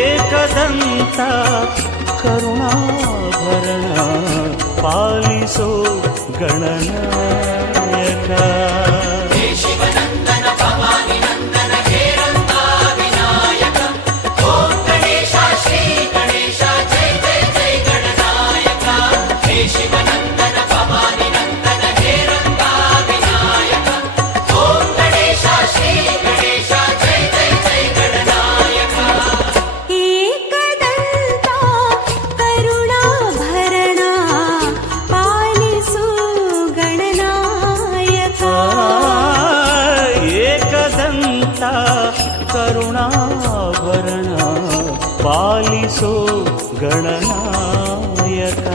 Ekadanta ಕರುಣಾಭರಣ ಪಾಲಿಸೋ Gananayaka Ekadanta ಕರುಣಾಭರಣ ಪಾಲಿಸೋ Gananayaka